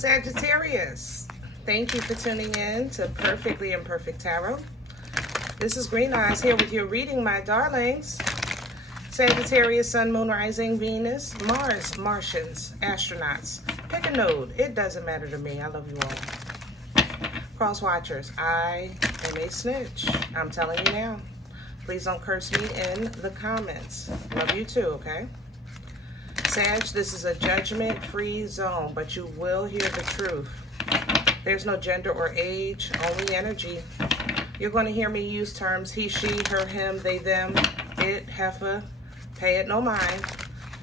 Sagittarius, thank you for tuning in to Perfectly Imperfect Tarot. This is Green Eyes here with your reading, my darlings. Sagittarius, Sun, Moon, Rising, Venus, Mars, Martians, astronauts. Pick a node. It doesn't matter to me. I love you all. Cross watchers, I am a snitch. I'm telling you now. Please don't curse me in the comments. Love you too, okay? Sag, this is a judgment-free zone, but you will hear the truth. There's no gender or age, only energy. You're going to hear me use terms he, she, her, him, they, them, it, heifer. Pay it no mind.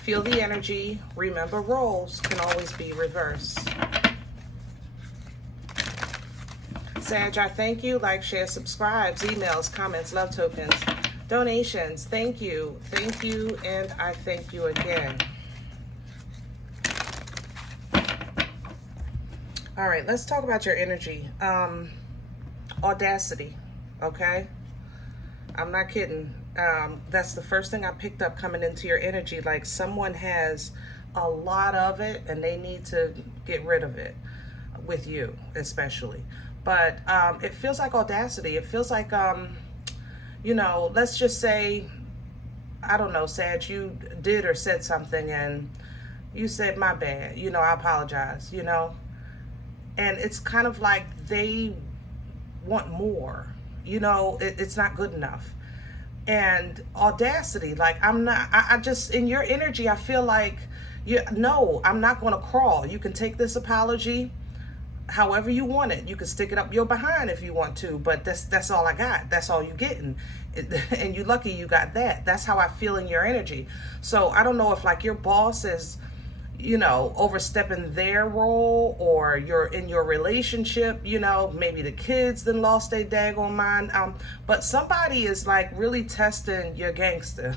Feel the energy. Remember, roles can always be reversed. Sag, I thank you. Like, share, subscribes, emails, comments, love tokens, donations. Thank you, and I thank you again. All right, let's talk about your energy. Audacity, okay? I'm not kidding. That's the first thing I picked up coming into your energy. Like someone has a lot of it and they need to get rid of it, with you especially. But it feels like audacity. It feels like, you know, let's just say, I don't know, Sag, you did or said something and you said, my bad, you know, I apologize, you know? And it's kind of like they want more, you know, it's not good enough. And audacity, like I just, in your energy, I feel like, no, I'm not going to crawl. You can take this apology however you want it. You can stick it up your behind if you want to, but that's all I got. That's all you getting. And you're lucky you got that. That's how I feel in your energy. So I don't know if like your boss is, you know, overstepping their role, or you're in your relationship, you know, maybe the kids then lost their daggone mind. But somebody is like really testing your gangster.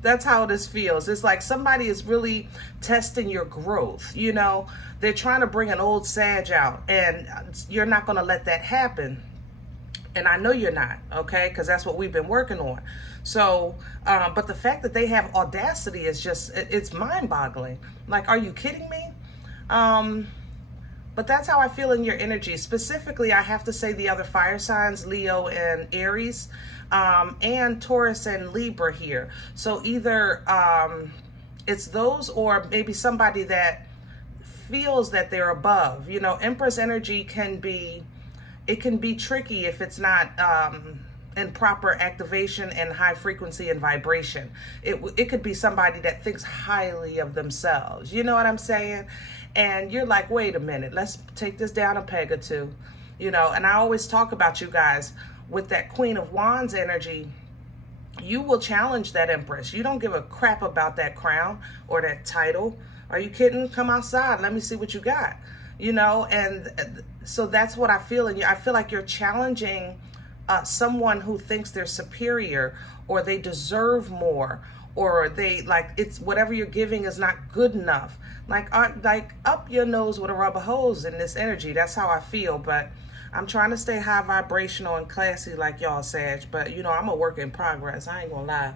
That's how this feels. It's like somebody is really testing your growth, you know. They're trying to bring an old Sag out, and you're not going to let that happen. And I know you're not, okay? Because that's what we've been working on. So, but the fact that they have audacity is just, it's mind-boggling. Like, are you kidding me? But that's how I feel in your energy. Specifically, I have to say the other fire signs, Leo and Aries, and Taurus and Libra here. So either it's those, or maybe somebody that feels that they're above. You know, Empress energy can be, it can be tricky if it's not in proper activation and high frequency and vibration. It could be somebody that thinks highly of themselves. You know what I'm saying? And you're like, wait a minute, let's take this down a peg or two. You know, and I always talk about you guys with that Queen of Wands energy. You will challenge that Empress. You don't give a crap about that crown or that title. Are you kidding? Come outside. Let me see what you got. You know, and so that's what I feel in you. I feel like you're challenging someone who thinks they're superior, or they deserve more, or they like, it's whatever you're giving is not good enough. Like up your nose with a rubber hose in this energy. That's how I feel. But I'm trying to stay high vibrational and classy like y'all, Sag. But you know, I'm a work in progress. I ain't gonna lie.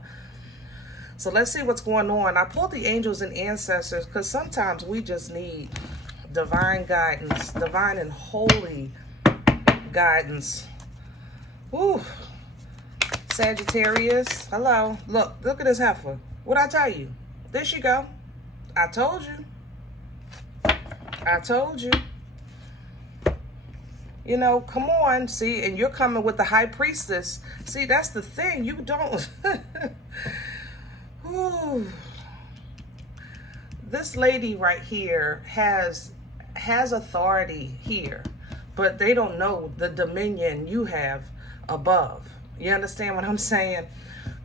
So let's see what's going on. I pulled the angels and ancestors because sometimes we just need divine guidance, divine and holy guidance. Woo. Sagittarius, hello. Look at this heifer. What'd I tell you? There she go. I told you. I told you. You know, come on. See, and you're coming with the high priestess. See, that's the thing. You don't. Woo. This lady right here has authority here, but they don't know the dominion you have above. You understand what I'm saying?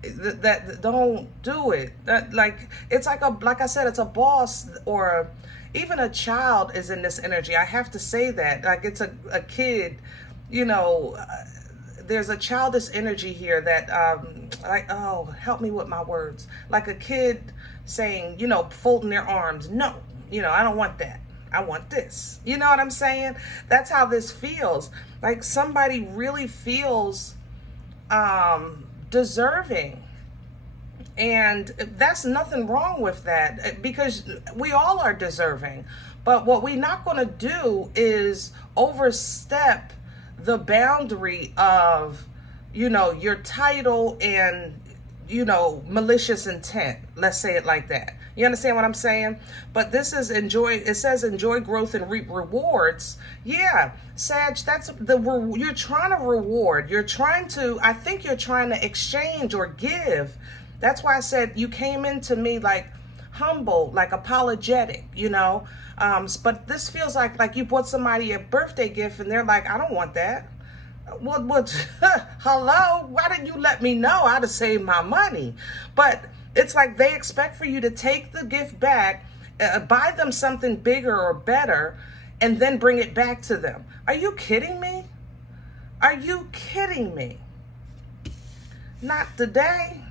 That don't do it. That, like, it's like I said, it's a boss, or even a child is in this energy. I have to say that. Like, it's a kid, you know, there's a childish energy here that like, oh, help me with my words. Like a kid saying, you know, folding their arms. No, you know, I don't want that. I want this. You know what I'm saying? That's how this feels. Like somebody really feels deserving And that's nothing wrong with that, because we all are deserving. But what we're not going to do is overstep the boundary of, you know, your title and, you know, malicious intent. Let's say it like that. You understand what I'm saying? But this is enjoy. It says enjoy growth and reap rewards. Yeah, Sag, that's you're trying to reward. You're trying to, I think you're trying to exchange or give. That's why I said you came into me like humble, like apologetic, you know. But this feels like you bought somebody a birthday gift and they're like, I don't want that. What? Hello? Why didn't you let me know? I'd have saved my money. But it's like they expect for you to take the gift back, buy them something bigger or better, and then bring it back to them. Are you kidding me? Are you kidding me? Not today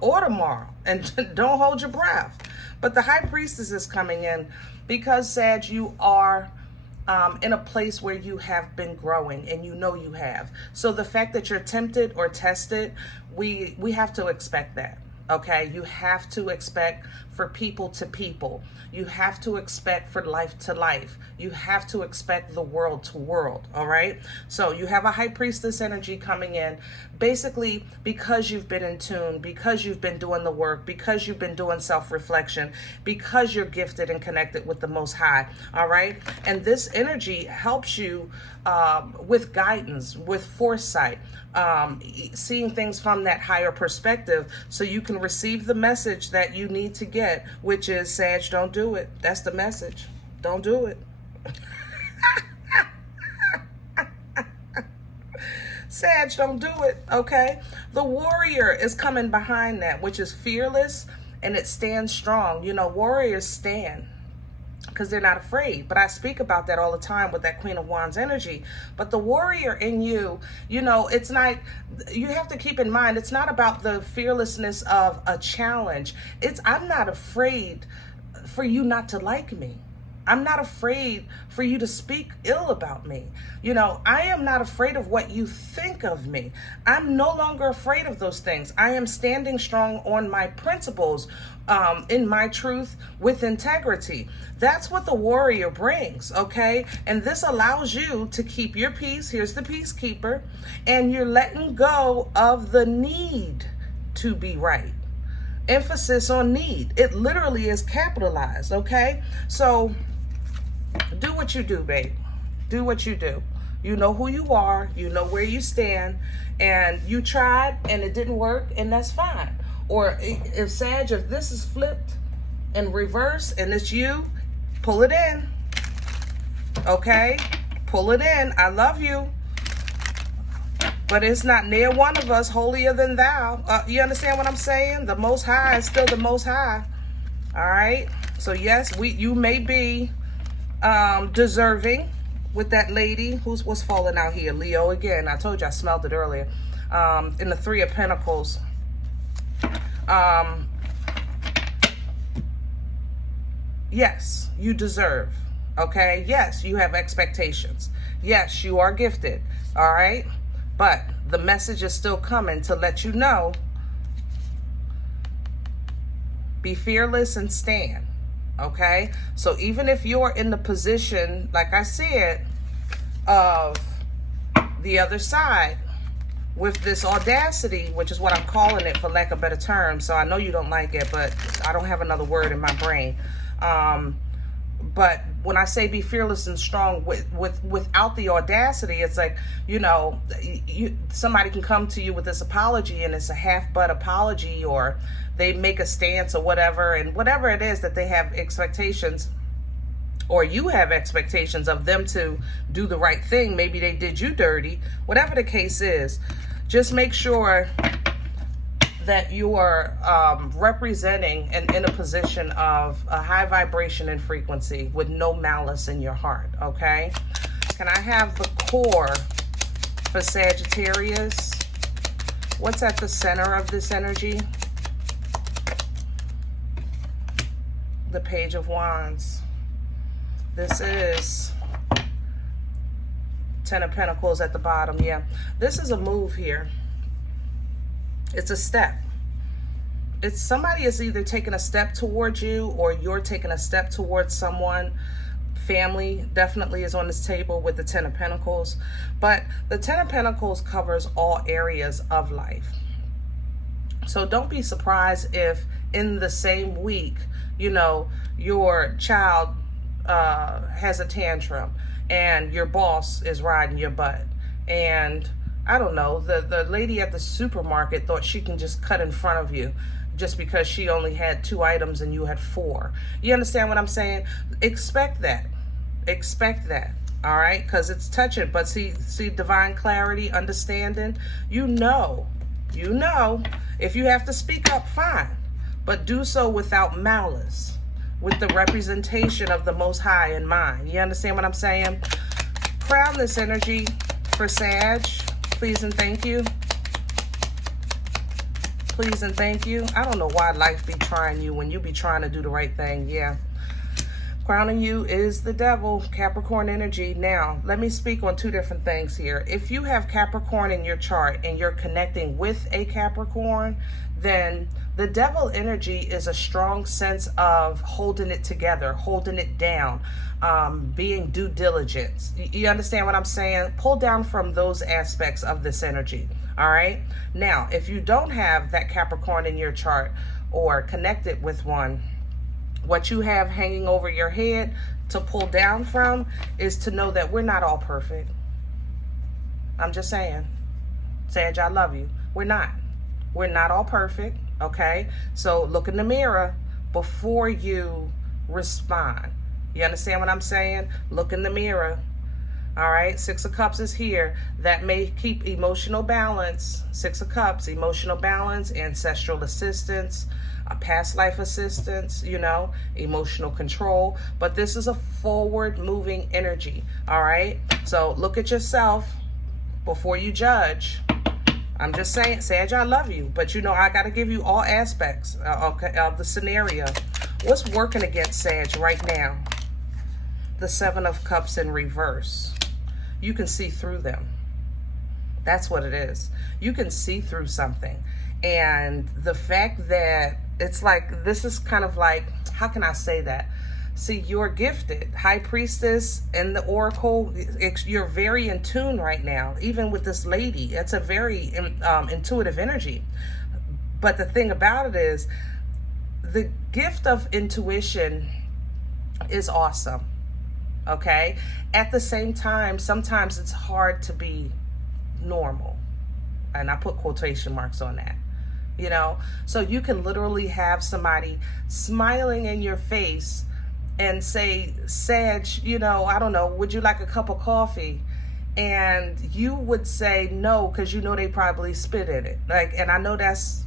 or tomorrow. And don't hold your breath. But the High Priestess is coming in because, Sag, you are in a place where you have been growing, and you know you have. So the fact that you're tempted or tested, we have to expect that. Okay, you have to expect for people to people. You have to expect for life to life. You have to expect the world to world. All right. So you have a High Priestess energy coming in, basically because you've been in tune, because you've been doing the work, because you've been doing self-reflection, because you're gifted and connected with the Most High. All right. And this energy helps you with guidance, with foresight, seeing things from that higher perspective, so you can receive the message that you need to get, which is, Sag, don't do it. That's the message. Don't do it. Sag, don't do it. Okay. The Warrior is coming behind that, which is fearless, and it stands strong. You know, warriors stand because they're not afraid. But I speak about that all the time with that Queen of Wands energy. But the warrior in you, you know, it's not, you have to keep in mind, it's not about the fearlessness of a challenge. It's, I'm not afraid for you not to like me. I'm not afraid for you to speak ill about me. You know, I am not afraid of what you think of me. I'm no longer afraid of those things. I am standing strong on my principles, in my truth, with integrity. That's what the warrior brings, okay? And this allows you to keep your peace. Here's the peacekeeper. And you're letting go of the need to be right. Emphasis on need. It literally is capitalized, okay? So do what you do, babe. Do what you do. You know who you are. You know where you stand. And you tried and it didn't work, and that's fine. Or if, Sag, if this is flipped and reversed and it's you, pull it in. Okay? Pull it in. I love you. But it's not near one of us holier than thou. You understand what I'm saying? The Most High is still the Most High. All right? So yes, you may be deserving with that lady what's falling out here. Leo again. I told you I smelled it earlier. In the Three of Pentacles. Yes, you deserve. Okay? Yes, you have expectations. Yes, you are gifted. All right? But the message is still coming to let you know, be fearless and stand. Okay? So even if you're in the position, like I said, of the other side with this audacity, which is what I'm calling it for lack of better term. So I know you don't like it, but I don't have another word in my brain. But when I say be fearless and strong without the audacity, it's like, you know, somebody can come to you with this apology and it's a half-butt apology, or they make a stance or whatever, and whatever it is that they have expectations, or you have expectations of them to do the right thing. Maybe they did you dirty. Whatever the case is, just make sure that you are representing and in a position of a high vibration and frequency with no malice in your heart, okay? Can I have the core for Sagittarius? What's at the center of this energy? The Page of Wands. This is Ten of Pentacles at the bottom, yeah. This is a move here. It's a step. it's somebody is either taking a step towards you or you're taking a step towards someone. Family definitely is on this table with the Ten of Pentacles, but the Ten of Pentacles covers all areas of life. So don't be surprised if in the same week, you know, your child has a tantrum and your boss is riding your butt. And I don't know, the lady at the supermarket thought she can just cut in front of you just because she only had 2 items and you had 4. You understand what I'm saying? Expect that. Expect that. All right? Because it's touching. But see divine clarity, understanding. You know. If you have to speak up, fine. But do so without malice. With the representation of the Most High in mind. You understand what I'm saying? Crown this energy for Sag. Please and thank you. Please and thank you. I don't know why life be trying you when you be trying to do the right thing. Yeah. Crowning you is the devil, Capricorn energy. Now, let me speak on 2 different things here. If you have Capricorn in your chart and you're connecting with a Capricorn, then the devil energy is a strong sense of holding it together, holding it down, being due diligence. You understand what I'm saying? Pull down from those aspects of this energy. All right. Now, if you don't have that Capricorn in your chart or connected with one, what you have hanging over your head to pull down from is to know that we're not all perfect. I'm just saying. Sag, I love you. We're not. We're not all perfect. Okay. So look in the mirror before you respond. You understand what I'm saying? Look in the mirror. All right, 6 of Cups is here. That may keep emotional balance. 6 of Cups, emotional balance, ancestral assistance, past life assistance, you know, emotional control. But this is a forward moving energy. All right, so look at yourself before you judge. I'm just saying, Sag, I love you. But, you know, I got to give you all aspects of the scenario. What's working against Sag right now? The 7 of Cups in reverse. You can see through them. That's what it is. You can see through something. And the fact that it's like, this is kind of like, how can I say that? See, you're gifted. High Priestess and the Oracle, you're very in tune right now. Even with this lady, it's a very intuitive energy. But the thing about it is, the gift of intuition is awesome. Okay. At the same time, sometimes it's hard to be normal. And I put quotation marks on that, you know, so you can literally have somebody smiling in your face and say, Sag, you know, I don't know, would you like a cup of coffee? And you would say no, because you know they probably spit in it. Like, and I know that's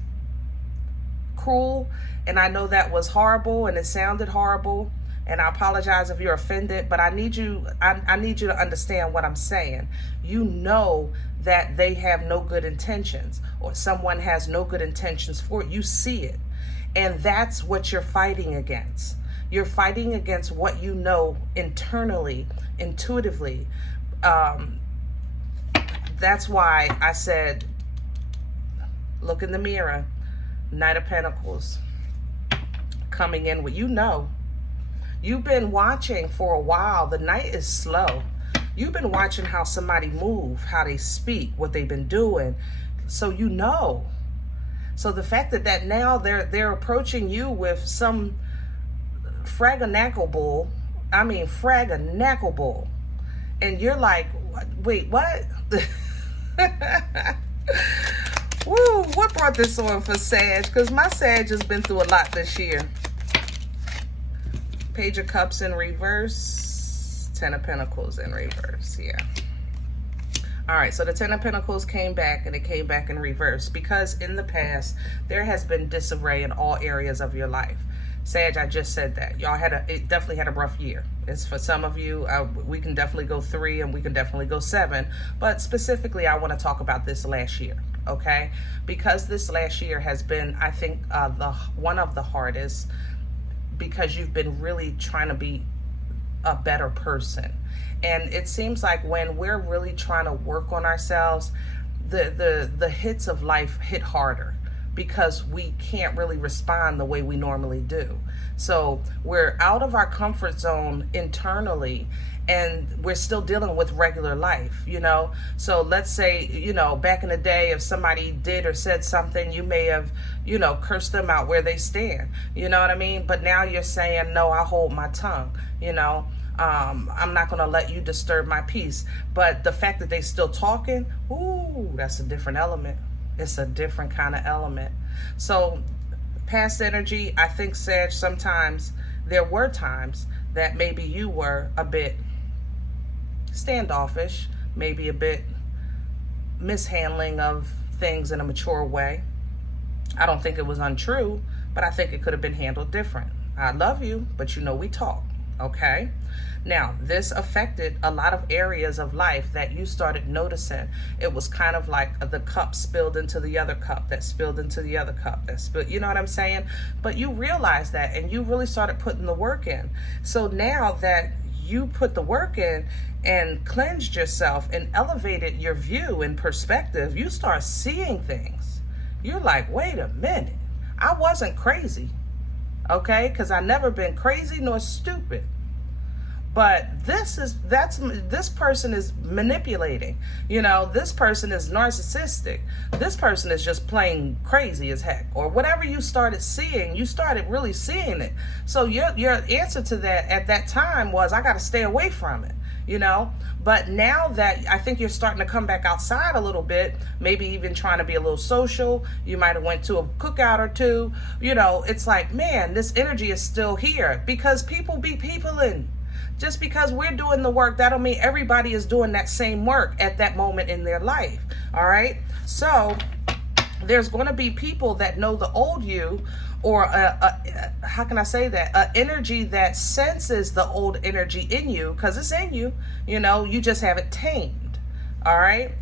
cruel. And I know that was horrible and it sounded horrible. And I apologize if you're offended, but I need you to understand what I'm saying. You know that they have no good intentions, or someone has no good intentions for it. You see it. And that's what you're fighting against. You're fighting against what you know internally, intuitively. That's why I said, look in the mirror. Knight of Pentacles coming in with, you know. You've been watching for a while. The night is slow. You've been watching how somebody move, how they speak, what they've been doing. So you know. So the fact that now they're approaching you with some fraganackle bull. I mean fraganackle bull. And you're like, wait, what? Woo, what brought this on for Sag? Because my Sag has been through a lot this year. Page of Cups in reverse, 10 of Pentacles in reverse, yeah. All right, so the 10 of Pentacles came back, and it came back in reverse because in the past, there has been disarray in all areas of your life. Sag, I just said that. Y'all it definitely had a rough year. It's for some of you, we can definitely go 3 and we can definitely go 7. But specifically, I want to talk about this last year, okay? Because this last year has been, I think, one of the hardest, because you've been really trying to be a better person. And it seems like when we're really trying to work on ourselves, the hits of life hit harder. because we can't really respond the way we normally do. So we're out of our comfort zone internally, and we're still dealing with regular life, you know? So let's say, you know, back in the day, if somebody did or said something, you may have, you know, cursed them out where they stand, you know what I mean? But now you're saying, no, I hold my tongue, you know? I'm not going to let you disturb my peace. But the fact that they still talking, ooh, that's a different element. It's a different kind of element. So past energy, I think, Sag, sometimes there were times that maybe you were a bit standoffish, maybe a bit mishandling of things in a mature way. I don't think it was untrue, but I think it could have been handled different. I love you, but you know we talk, okay? Now, this affected a lot of areas of life that you started noticing. It was kind of like the cup spilled into the other cup, that spilled into the other cup, that spilled, you know what I'm saying? But you realized that, and you really started putting the work in. So now that you put the work in and cleansed yourself and elevated your view and perspective, you start seeing things. You're like, wait a minute, I wasn't crazy, okay? Because I never been crazy nor stupid. But this person is manipulating, you know, this person is narcissistic, this person is just plain crazy as heck, or whatever you started seeing, you started really seeing it. So your answer to that at that time was, I got to stay away from it, you know. But now that I think you're starting to come back outside a little bit, maybe even trying to be a little social, you might have went to a cookout or two, you know, it's like, man, this energy is still here, because people be peopling. Just because we're doing the work, that don't mean everybody is doing that same work at that moment in their life. All right. So there's going to be people that know the old you, or how can I say that? An energy that senses the old energy in you, because it's in you, you know, you just have it tamed. All right.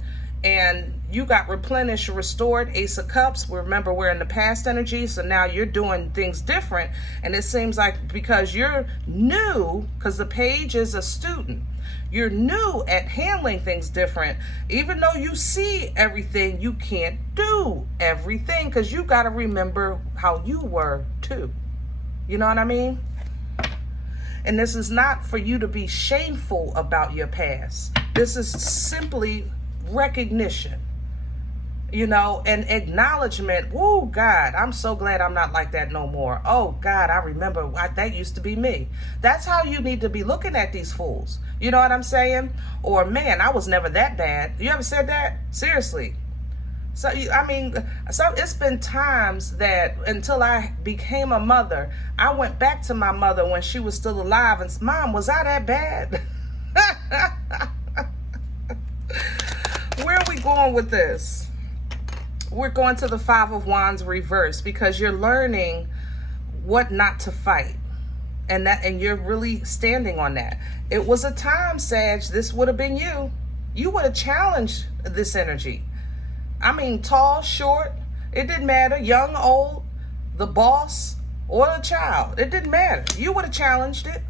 And you got replenished, restored, Ace of Cups. Remember, we're in the past energy, so now you're doing things different. And it seems like because you're new, because the page is a student, you're new at handling things different. Even though you see everything, you can't do everything, because you got to remember how you were too. You know what I mean? And this is not for you to be shameful about your past. This is simply recognition, you know, and acknowledgement. Oh God, I'm so glad I'm not like that no more. Oh God, I remember that used to be me. That's how you need to be looking at these fools. You know what I'm saying? Or, man, I was never that bad. You ever said that? Seriously. So, I mean, so it's been times that until I became a mother, I went back to my mother when she was still alive, and, Mom, was I that bad? Where are we going with this? We're going to the Five of Wands reverse, because you're learning what not to fight. And you're really standing on that. It was a time, Sag, this would have been you. You would have challenged this energy. I mean, tall, short, it didn't matter. Young, old, the boss, or the child. It didn't matter. You would have challenged it.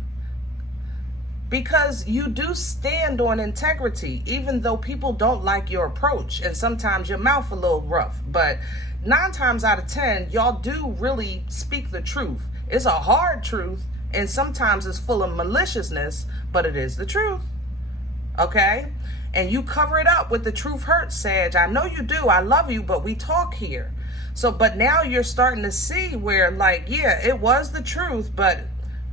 Because you do stand on integrity, even though people don't like your approach, and sometimes your mouth a little rough. But 9 times out of 10, y'all do really speak the truth. It's a hard truth, and sometimes it's full of maliciousness, but it is the truth. Okay? And you cover it up with the truth hurts, Sag. I know you do. I love you, but we talk here. So, but now you're starting to see where, like, yeah, it was the truth, but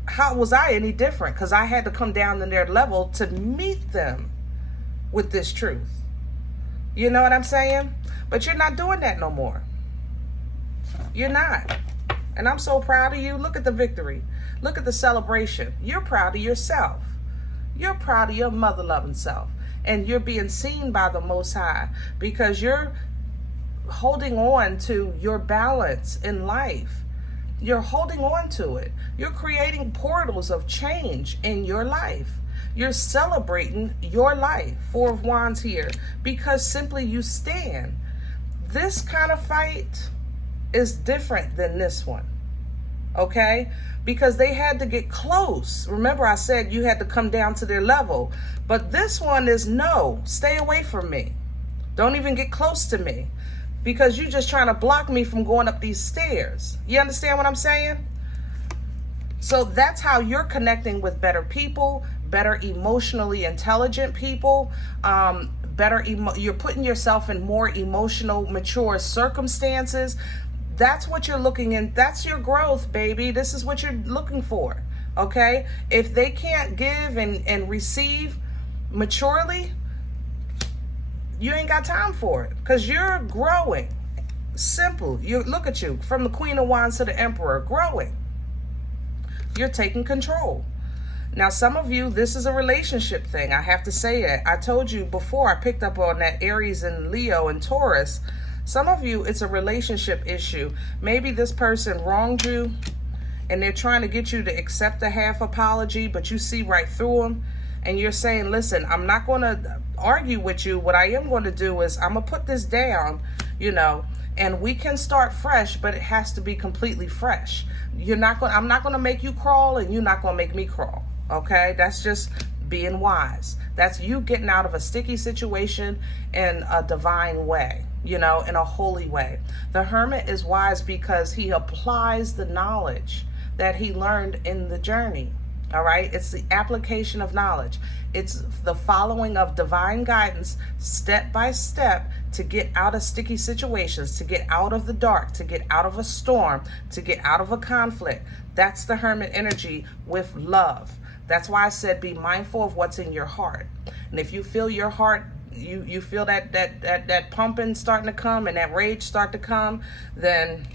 how was I any different? Because I had to come down to their level to meet them with this truth. You know what I'm saying? But you're not doing that no more. You're not. And I'm so proud of you. Look at the victory. Look at the celebration. You're proud of yourself. You're proud of your mother-loving self. And you're being seen by the Most High, because you're holding on to your balance in life. You're holding on to it. You're creating portals of change in your life. You're celebrating your life. 4 of Wands here, because simply you stand. This kind of fight is different than this one. Okay? Because they had to get close. Remember, I said you had to come down to their level. But this one is, no, stay away from me. Don't even get close to me. because you're just trying to block me from going up these stairs. You understand what I'm saying? So that's how you're connecting with better people, better emotionally intelligent people, you're putting yourself in more emotional, mature circumstances. That's what you're looking in. That's your growth, baby. This is what you're looking for, okay? If they can't give and receive maturely, you ain't got time for it because you're growing. Simple. You look at you, from the Queen of Wands to the Emperor, growing. You're taking control. Now, some of you, this is a relationship thing. I have to say it. I told you before, I picked up on that Aries and Leo and Taurus. Some of you, it's a relationship issue. Maybe this person wronged you and they're trying to get you to accept a half apology, but you see right through them. And you're saying, listen, I'm not going to argue with you. What I am going to do is I'm going to put this down, you know, and we can start fresh, but it has to be completely fresh. I'm not going to make you crawl and you're not going to make me crawl. Okay? That's just being wise. That's you getting out of a sticky situation in a divine way, you know, in a holy way. The Hermit is wise because he applies the knowledge that he learned in the journey. All right, it's the application of knowledge. It's the following of divine guidance step by step to get out of sticky situations, to get out of the dark, to get out of a storm, to get out of a conflict. That's the Hermit energy with love. That's why I said be mindful of what's in your heart. And if you feel your heart, you feel that pumping starting to come and that rage start to come, then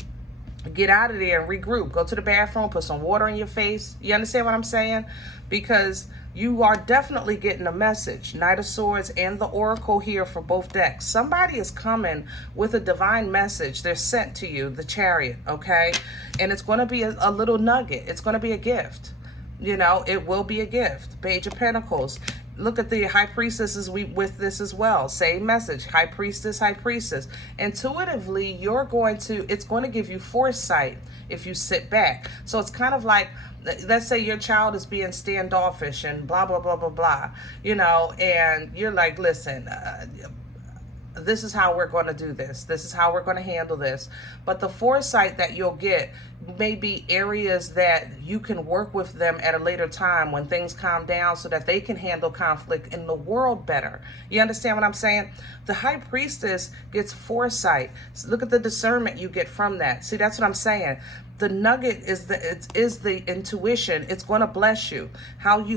get out of there and regroup. Go to the bathroom, put some water in your face. You understand what I'm saying? Because you are definitely getting a message. Knight of Swords and the Oracle here for both decks. Somebody is coming with a divine message. They're sent to you, the Chariot, okay? And it's going to be a little nugget. It's going to be a gift. You know, it will be a gift. Page of Pentacles. Look at the High Priestesses with this as well. Same message. High Priestess, High Priestess. Intuitively, it's going to give you foresight if you sit back. So it's kind of like, let's say your child is being standoffish and blah, blah, blah, blah, blah, you know, and you're like, listen, this is how we're going to do this. This is how we're going to handle this. But the foresight that you'll get may be areas that you can work with them at a later time when things calm down so that they can handle conflict in the world better. You understand what I'm saying? The High Priestess gets foresight. So look at the discernment you get from that. See, that's what I'm saying. The nugget is the intuition. It's going to bless you.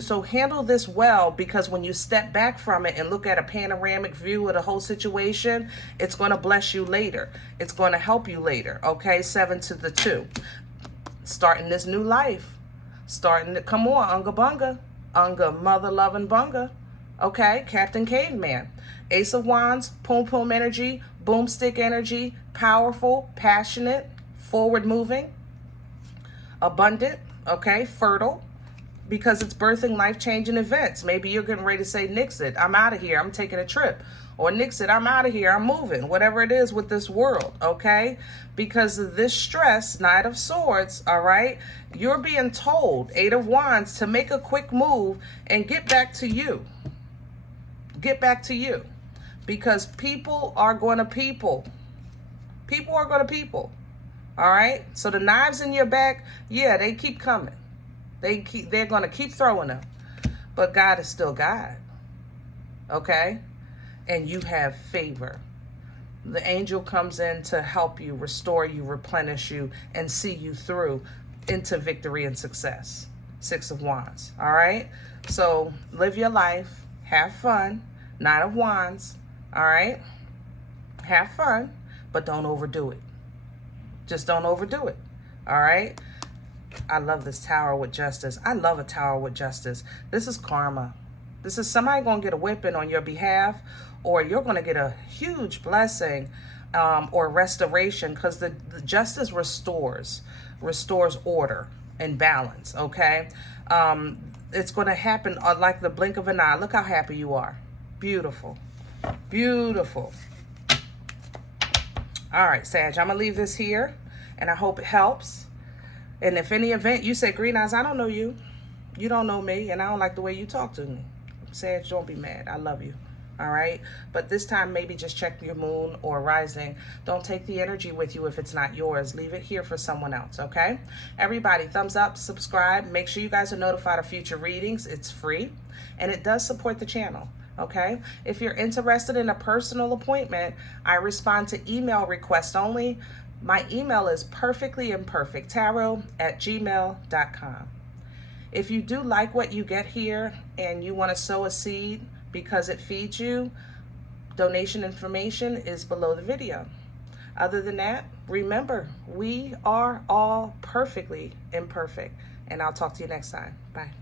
So handle this well, because when you step back from it and look at a panoramic view of the whole situation, it's going to bless you later. It's going to help you later. Okay, 7 to the 2. Starting this new life. Come on, Unga Bunga. Unga, mother loving Bunga. Okay, Captain Caveman. Ace of Wands, Poom Poom energy, boomstick energy, powerful, passionate, forward moving, abundant, okay, fertile, because it's birthing life-changing events. Maybe you're getting ready to say, nix it, I'm out of here, I'm taking a trip. Or nix it, I'm out of here, I'm moving. Whatever it is with this world, okay? Because of this stress, Knight of Swords, all right? You're being told, 8 of Wands, to make a quick move and get back to you. Get back to you. Because people are going to people. People are going to people. All right? So the knives in your back, yeah, they keep coming. They're going to keep throwing them. But God is still God. Okay? And you have favor. The angel comes in to help you, restore you, replenish you, and see you through into victory and success. 6 of Wands. All right? So live your life. Have fun. 9 of Wands. All right? Have fun, but don't overdo it. Just don't overdo it. All right? I love this Tower with Justice. I love a Tower with Justice. This is karma. This is somebody going to get a whipping on your behalf, or you're going to get a huge blessing or restoration, because the justice restores order and balance, okay? It's going to happen like the blink of an eye. Look how happy you are. Beautiful. Beautiful. All right, Sag, I'm going to leave this here, and I hope it helps. And if any event you say, Green Eyes, I don't know you. You don't know me, and I don't like the way you talk to me. Sag, don't be mad. I love you. all right? But this time, maybe just check your moon or rising. Don't take the energy with you if it's not yours. Leave it here for someone else, okay? Everybody, thumbs up, subscribe. Make sure you guys are notified of future readings. It's free, and it does support the channel, okay? If you're interested in a personal appointment, I respond to email requests only. My email is perfectlyimperfecttarot@gmail.com. If you do like what you get here and you want to sow a seed because it feeds you, donation information is below the video. Other than that, remember, we are all perfectly imperfect. And I'll talk to you next time. Bye.